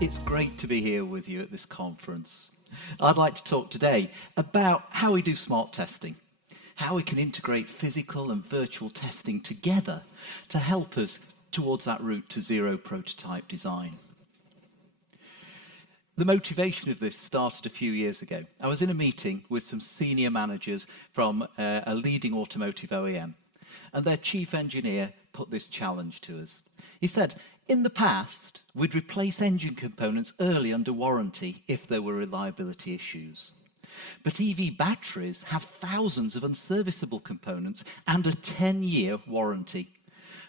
It's great to be here with you at this conference. I'd like to talk today about how we do smart testing, how we can integrate physical and virtual testing together to help us towards that route to zero prototype design. The motivation of this started a few years ago. I was in a meeting with some senior managers from a leading automotive OEM, and their chief engineer put this challenge to us. He said, in the past, we'd replace engine components early under warranty if there were reliability issues. But EV batteries have thousands of unserviceable components and a 10-year warranty.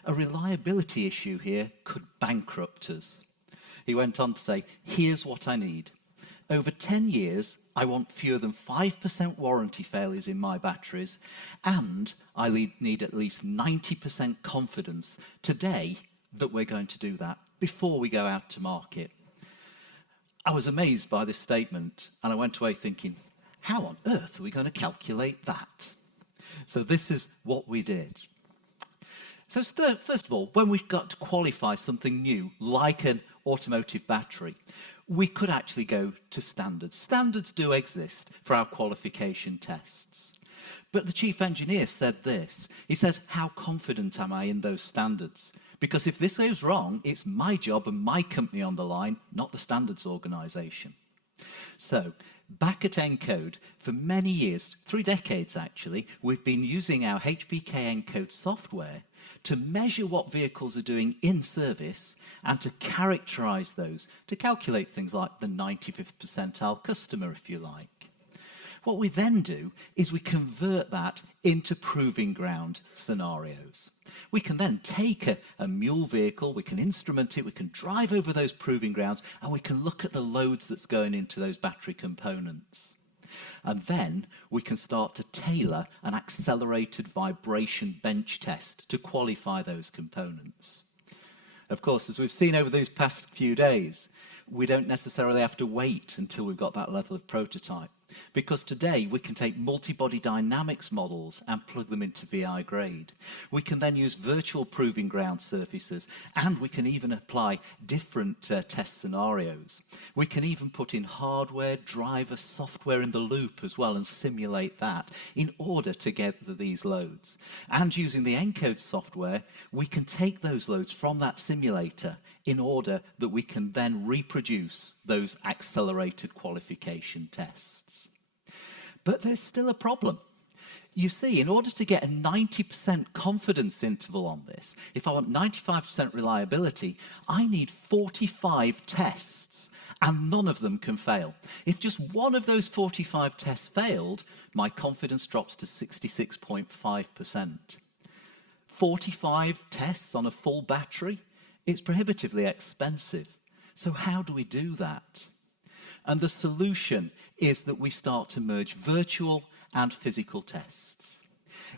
A reliability issue here could bankrupt us. He went on to say, here's what I need. Over 10 years, I want fewer than 5% warranty failures in my batteries, and I need at least 90% confidence today that we're going to do that before we go out to market. I was amazed by this statement, and I went away thinking, how on earth are we going to calculate that? So this is what we did. So first of all, when we've got to qualify something new, like an automotive battery, we could actually go to standards. Standards do exist for our qualification tests. But the chief engineer said this. He said, how confident am I in those standards? Because if this goes wrong, it's my job and my company on the line, not the standards organization. So, back at nCode, for many years, 3 decades actually, we've been using our HBK nCode software to measure what vehicles are doing in service and to characterize those, to calculate things like the 95th percentile customer, if you like. What we then do is we convert that into proving ground scenarios. We can then take a mule vehicle, we can instrument it, we can drive over those proving grounds, and we can look at the loads that's going into those battery components. And then we can start to tailor an accelerated vibration bench test to qualify those components. Of course, as we've seen over these past few days, we don't necessarily have to wait until we've got that level of prototype. Because today we can take multi-body dynamics models and plug them into VI grade. We can then use virtual proving ground surfaces, and we can even apply different test scenarios. We can even put in hardware, driver, software in the loop as well and simulate that in order to gather these loads. And using the nCode software, we can take those loads from that simulator in order that we can then reproduce those accelerated qualification tests. But there's still a problem. You see, in order to get a 90% confidence interval on this, if I want 95% reliability, I need 45 tests, and none of them can fail. If just one of those 45 tests failed, my confidence drops to 66.5%. 45 tests on a full battery? It's prohibitively expensive. So how do we do that? And the solution is that we start to merge virtual and physical tests.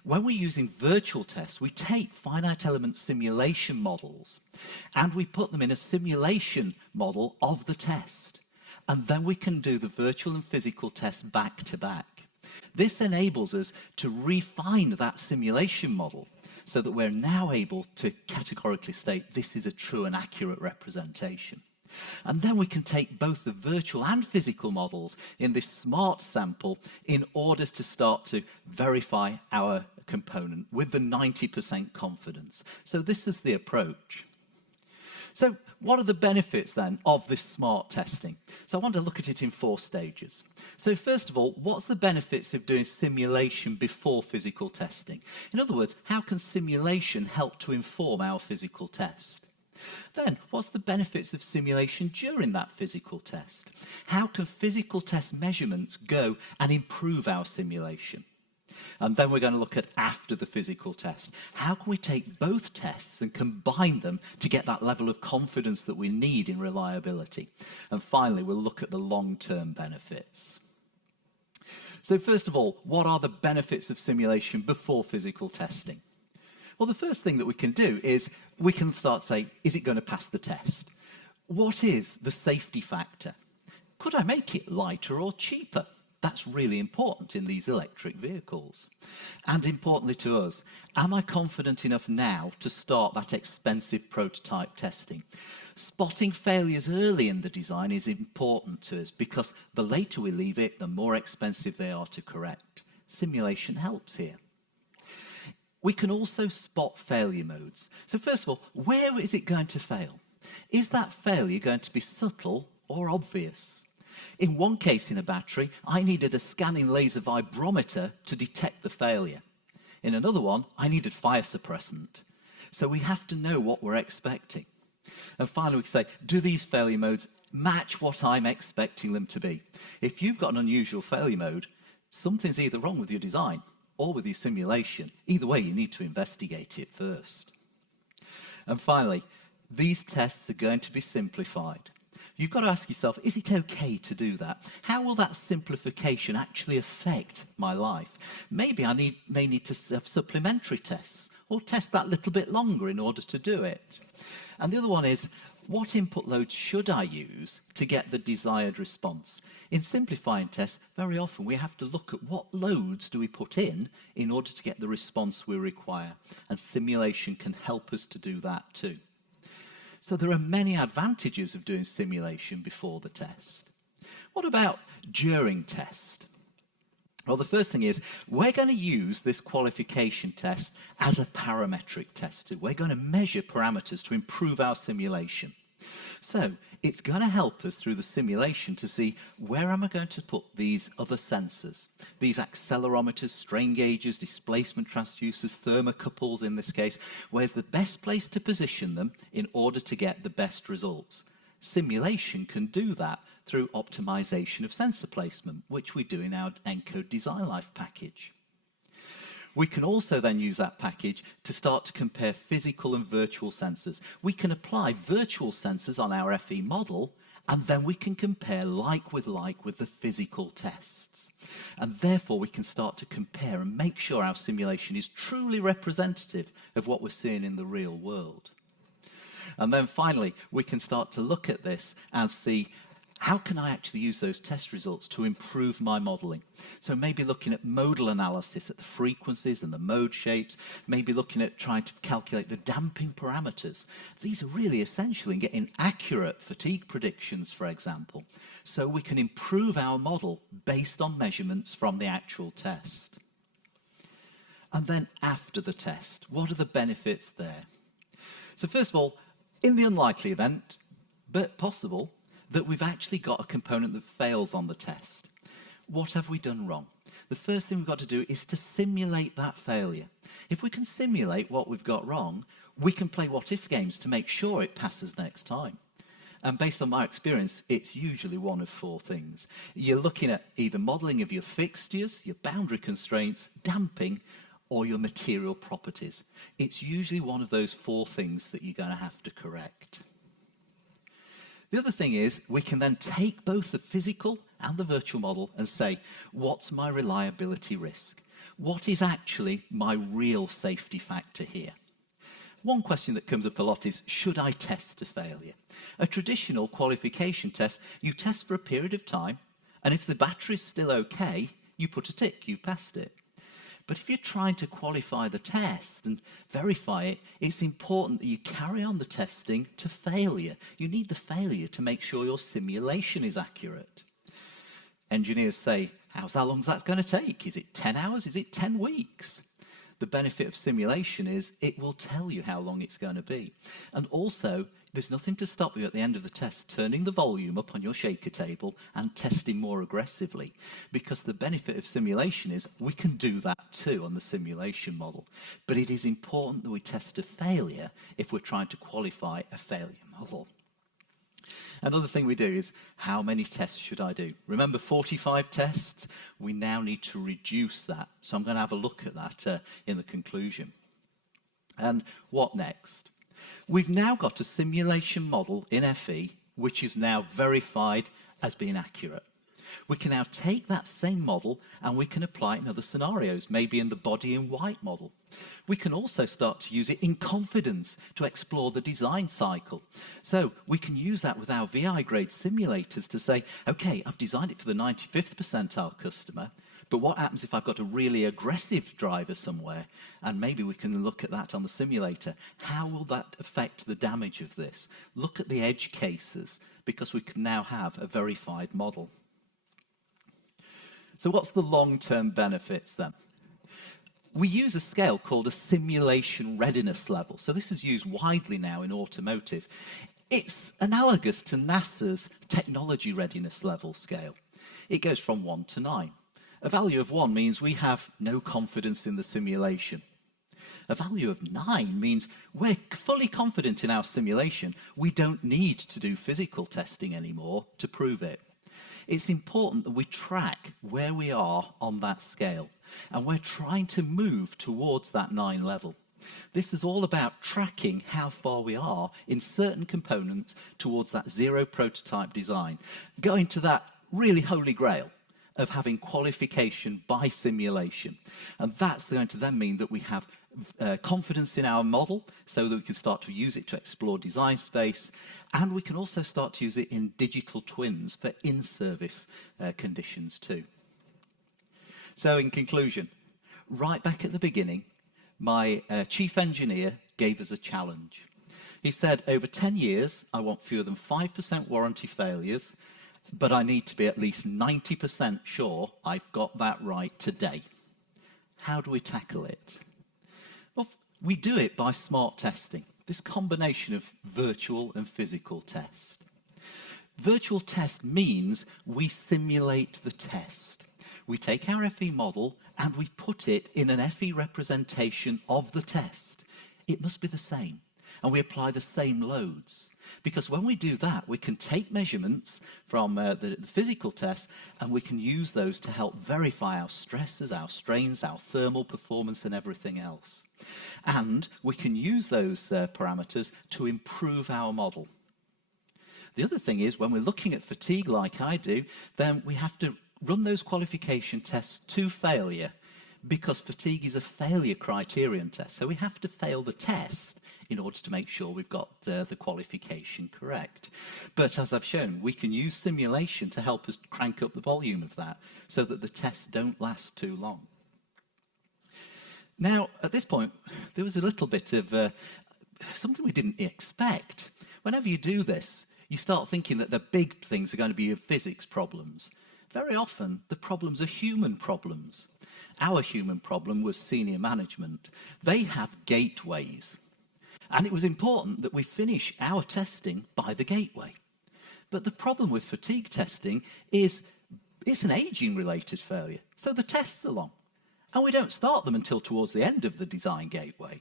When we're using virtual tests, we take finite element simulation models and we put them in a simulation model of the test. And then we can do the virtual and physical tests back to back. This enables us to refine that simulation model so that we're now able to categorically state this is a true and accurate representation. And then we can take both the virtual and physical models in this smart sample in order to start to verify our component with the 90% confidence. So this is the approach. So what are the benefits then of this smart testing? So I want to look at it in 4 stages. So first of all, what's the benefits of doing simulation before physical testing? In other words, how can simulation help to inform our physical test? Then, what's the benefits of simulation during that physical test? How can physical test measurements go and improve our simulation? And then we're going to look at after the physical test. How can we take both tests and combine them to get that level of confidence that we need in reliability? And finally, we'll look at the long-term benefits. So first of all, what are the benefits of simulation before physical testing? Well, the first thing that we can do is we can start to say, is it going to pass the test? What is the safety factor? Could I make it lighter or cheaper? That's really important in these electric vehicles. And importantly to us, am I confident enough now to start that expensive prototype testing? Spotting failures early in the design is important to us because the later we leave it, the more expensive they are to correct. Simulation helps here. We can also spot failure modes. So first of all, where is it going to fail? Is that failure going to be subtle or obvious? In one case in a battery, I needed a scanning laser vibrometer to detect the failure. In another one, I needed fire suppressant. So we have to know what we're expecting. And finally, we can say, do these failure modes match what I'm expecting them to be? If you've got an unusual failure mode, something's either wrong with your design or with your simulation. Either way, you need to investigate it first. And finally, these tests are going to be simplified. You've got to ask yourself, is it okay to do that? How will that simplification actually affect my life? Maybe I may need to have supplementary tests or test that little bit longer in order to do it. And the other one is, what input loads should I use to get the desired response? In simplifying tests, very often we have to look at what loads do we put in order to get the response we require. And simulation can help us to do that too. So there are many advantages of doing simulation before the test. What about during test? Well, the first thing is, we're going to use this qualification test as a parametric test too. We're going to measure parameters to improve our simulation. So it's going to help us through the simulation to see where am I going to put these other sensors, these accelerometers, strain gauges, displacement transducers, thermocouples in this case. Where's the best place to position them in order to get the best results? Simulation can do that through optimization of sensor placement, which we do in our nCode Design Life package. We can also then use that package to start to compare physical and virtual sensors. We can apply virtual sensors on our FE model, and then we can compare like with the physical tests. And therefore, we can start to compare and make sure our simulation is truly representative of what we're seeing in the real world. And then finally, we can start to look at this and see, how can I actually use those test results to improve my modeling? So maybe looking at modal analysis at the frequencies and the mode shapes, maybe looking at trying to calculate the damping parameters. These are really essential in getting accurate fatigue predictions, for example, so we can improve our model based on measurements from the actual test. And then after the test, what are the benefits there? So first of all, in the unlikely event, but possible, that we've actually got a component that fails on the test. What have we done wrong? The first thing we've got to do is to simulate that failure. If we can simulate what we've got wrong, we can play what-if games to make sure it passes next time. And based on my experience, it's usually one of four things. You're looking at either modeling of your fixtures, your boundary constraints, damping, or your material properties. It's usually one of those four things that you're going to have to correct. The other thing is, we can then take both the physical and the virtual model and say, what's my reliability risk? What is actually my real safety factor here? One question that comes up a lot is, should I test to failure? A traditional qualification test, you test for a period of time, and if the battery's still okay, you put a tick, you've passed it. But if you're trying to qualify the test and verify it, it's important that you carry on the testing to failure. You need the failure to make sure your simulation is accurate. Engineers say, how long is that going to take? Is it 10 hours? Is it 10 weeks? The benefit of simulation is it will tell you how long it's going to be. And also, there's nothing to stop you at the end of the test turning the volume up on your shaker table and testing more aggressively, because the benefit of simulation is we can do that too on the simulation model. But it is important that we test to failure if we're trying to qualify a failure model. Another thing we do is, how many tests should I do? Remember 45 tests? We now need to reduce that. So I'm going to have a look at that in the conclusion. And what next? We've now got a simulation model in FE which is now verified as being accurate. We can now take that same model and we can apply it in other scenarios, maybe in the body in white model. We can also start to use it in confidence to explore the design cycle. So we can use that with our VI grade simulators to say, okay, I've designed it for the 95th percentile customer, but what happens if I've got a really aggressive driver somewhere? And maybe we can look at that on the simulator. How will that affect the damage of this? Look at the edge cases, because we can now have a verified model. So what's the long-term benefits then? We use a scale called a simulation readiness level. So this is used widely now in automotive. It's analogous to NASA's technology readiness level scale. It goes from 1 to 9. A value of 1 means we have no confidence in the simulation. A value of 9 means we're fully confident in our simulation. We don't need to do physical testing anymore to prove it. It's important that we track where we are on that scale, and we're trying to move towards that 9 level. This is all about tracking how far we are in certain components towards that zero prototype design, going to that really holy grail of having qualification by simulation. And that's going to then mean that we have confidence in our model so that we can start to use it to explore design space, and we can also start to use it in digital twins for in-service conditions too. So in conclusion, right back at the beginning, my chief engineer gave us a challenge. He said, over 10 years, I want fewer than 5% warranty failures, but I need to be at least 90% sure I've got that right today. How do we tackle it? Well, we do it by smart testing, this combination of virtual and physical test. Virtual test means we simulate the test. We take our FE model and we put it in an FE representation of the test. It must be the same, and we apply the same loads. Because when we do that, we can take measurements from the physical test, and we can use those to help verify our stresses, our strains, our thermal performance, and everything else. And we can use those parameters to improve our model. The other thing is, when we're looking at fatigue like I do, then we have to run those qualification tests to failure, because fatigue is a failure criterion test. So we have to fail the test in order to make sure we've got the qualification correct. But as I've shown, we can use simulation to help us crank up the volume of that so that the tests don't last too long. Now, at this point, there was a little bit of something we didn't expect. Whenever you do this, you start thinking that the big things are going to be your physics problems. Very often, the problems are human problems. Our human problem was senior management. They have gateways. And it was important that we finish our testing by the gateway. But the problem with fatigue testing is it's an aging-related failure. So the tests are long. And we don't start them until towards the end of the design gateway.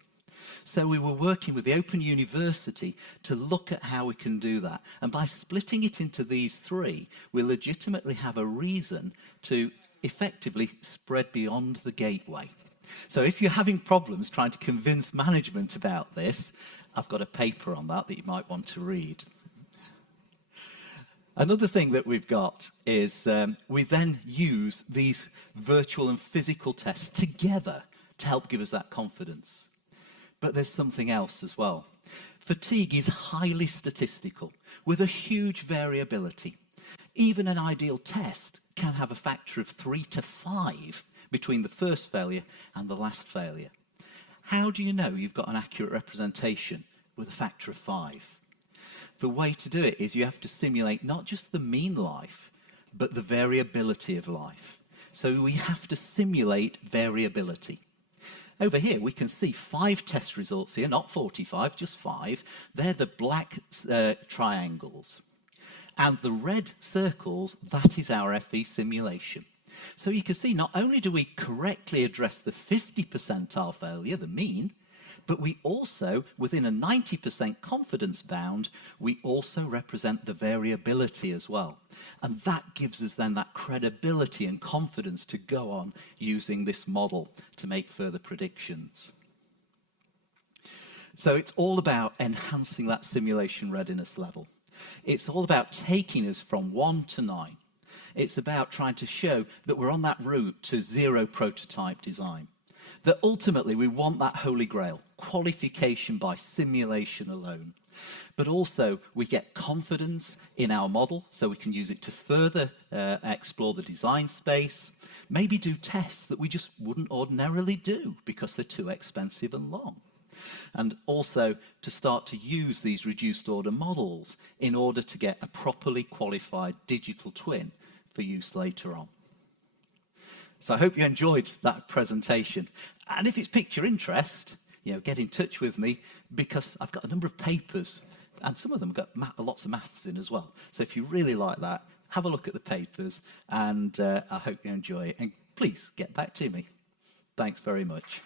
So we were working with the Open University to look at how we can do that. And by splitting it into these three, we legitimately have a reason to effectively spread beyond the gateway. So if you're having problems trying to convince management about this, I've got a paper on that you might want to read. Another thing that we've got is we then use these virtual and physical tests together to help give us that confidence. But there's something else as well. Fatigue is highly statistical with a huge variability. Even an ideal test can have a factor of 3 to 5 between the first failure and the last failure. How do you know you've got an accurate representation with a factor of 5? The way to do it is you have to simulate not just the mean life, but the variability of life. So we have to simulate variability. Over here, we can see 5 test results here, not 45, just 5. They're the black triangles. And the red circles, that is our FE simulation. So you can see not only do we correctly address the 50 percentile failure, the mean, but we also, within a 90% confidence bound, we also represent the variability as well. And that gives us then that credibility and confidence to go on using this model to make further predictions. So it's all about enhancing that simulation readiness level. It's all about taking us from 1 to 9. It's about trying to show that we're on that route to zero prototype design. That ultimately we want that holy grail, qualification by simulation alone. But also we get confidence in our model, so we can use it to further explore the design space, maybe do tests that we just wouldn't ordinarily do because they're too expensive and long. And also to start to use these reduced order models in order to get a properly qualified digital twin for use later on. So I hope you enjoyed that presentation. And if it's piqued your interest, get in touch with me, because I've got a number of papers, and some of them have got lots of maths in as well. So if you really like that, have a look at the papers, and I hope you enjoy it. And please get back to me. Thanks very much.